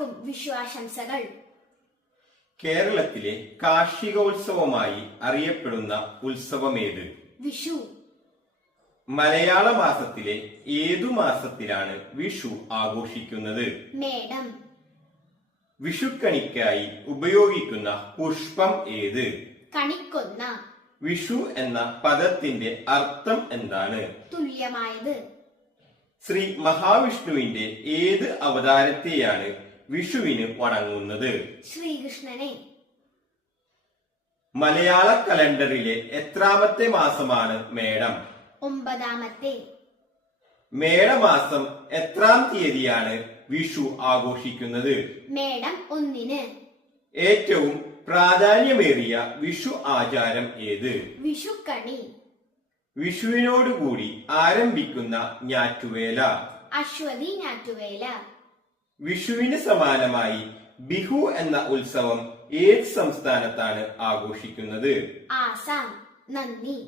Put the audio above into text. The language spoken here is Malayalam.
എല്ലാവർക്കും വിഷു ആശംസകൾ. കേരളത്തിലെ കാർഷികോത്സവമായി അറിയപ്പെടുന്ന ഉത്സവമേത്? വിഷു. മലയാള മാസത്തിലെ ഏതു മാസത്തിലാണ് വിഷു ആഘോഷിക്കുന്നത്? മേടം. വിഷുക്കണിക്കായി ഉപയോഗിക്കുന്ന പുഷ്പം ഏത്? കണിക്കൊന്ന. വിഷു എന്ന പദത്തിന്റെ അർത്ഥം എന്താണ്? തുല്യമായത്. ശ്രീ മഹാവിഷ്ണുവിന്റെ ഏത് അവതാരത്തെയാണ് വിഷുവിന് വണങ്ങുന്നത്? ശ്രീകൃഷ്ണനെ. മലയാള കലണ്ടറിലെ എത്രാമത്തെ മാസമാണ് മേടം? 9ാമത്തെ. മേടമാസം എത്രാം തീയതിയാണ് വിഷു ആഘോഷിക്കുന്നത്? മേടം 1-ന്. ഏറ്റവും പ്രാധാന്യമേറിയ വിഷു ആചാരം ഏത്? വിഷുക്കണി. വിഷുവിനോടുകൂടി ആരംഭിക്കുന്ന ഞാറ്റുവേല? അശ്വതി ഞാറ്റുവേല. വിഷുവിന് സമാനമായി ബിഹു എന്ന ഉത്സവം ഏത് സംസ്ഥാനത്താണ് ആഘോഷിക്കുന്നത്? ആസാം. നന്ദി.